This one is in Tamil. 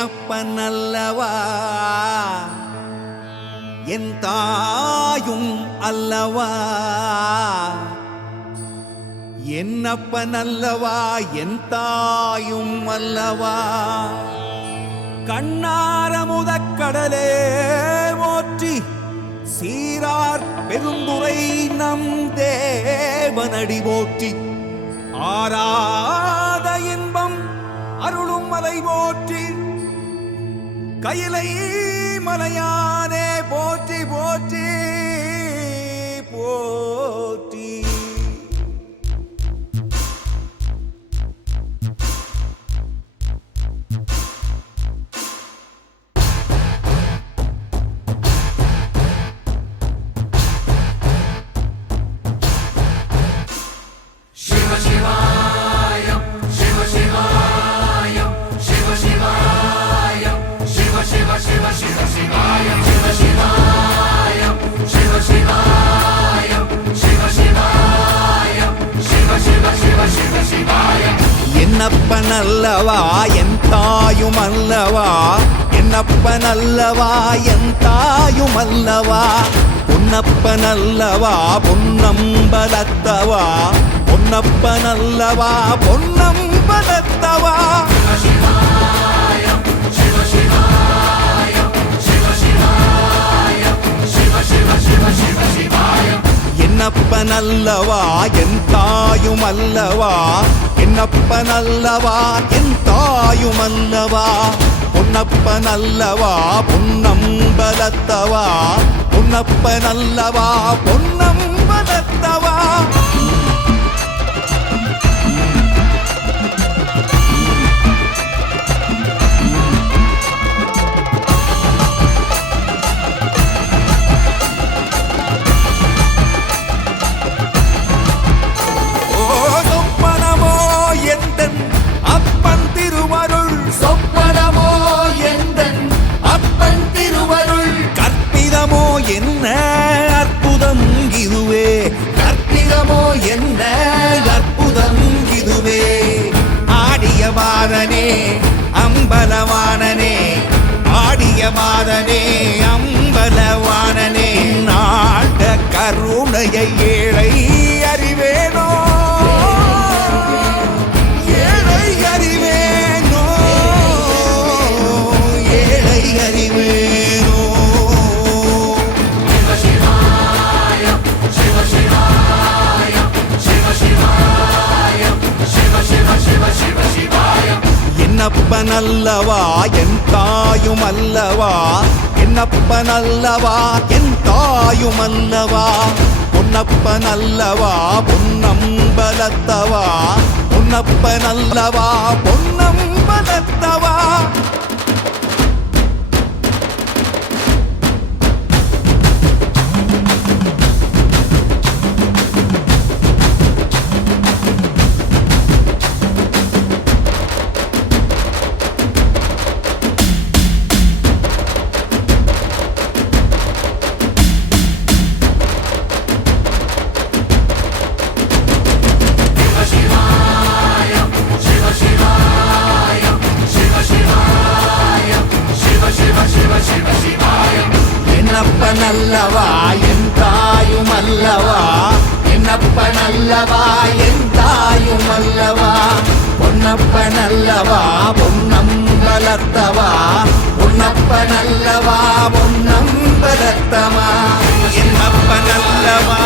என்னப்பனல்லவா என் தாயும் அல்லவா என்னப்பனல்லவா என் தாயும் அல்லவா கண்ணாரமுதக்கடலே போற்றி சீரார் பெருந்துரை நம் தேவனடி போற்றி ஆராத இன்பம் அருளும் மலை போற்றி கையிலை மலையானே போற்றி போற்றி போற்றி என்னப்பனல்லவா என் தாயும் அல்லவா என்னப்பனல்லவா என் தாயும் அல்லவா பொன்னப்பனல்லவா பொன்னம்பலத்தவா பொன்னப்பனல்லவா பொன்னம்பலத்தவா என்னப்பனல்லவா என் தாயும் அல்லவா என்னப்பனல்லவா என் தாயும் அல்லவா பொன்னப்பனல்லவா பொன்னம்பலத்தவா பொன்னப்பனல்லவா பொன்னம்பலத்தவா என்ன அற்புதம் இதுவே கற்பிதமோ என்ன அற்புதம் இதுவே ஆடிய மாதனே அம்பலவானனே ஆடிய மாதனே அம்பலவானனே நாட கருணையை ஏழை அறிவேனோ ஏழை அறிவேனோ ஏழை அறிவேனோ என்னப்பனல்லவா என் தாயும் அல்லவா என்னப்பனல்லவா என் தாயும் அல்லவா பொன்னப்பனல்லவா பொன்னம்பலத்தவா பொன்னப்பனல்லவா பொன்னம்பலத்தவா என்னப்பனல்லவா என் தாயும் அல்லவா என்னப்பனல்லவா என் தாயும் அல்லவா பொன்னப்பனல்லவா பொன்னம்பலத்தவா பொன்னப்பனல்லவா பொன்னம்பலத்தவா என்னப்பனல்லவா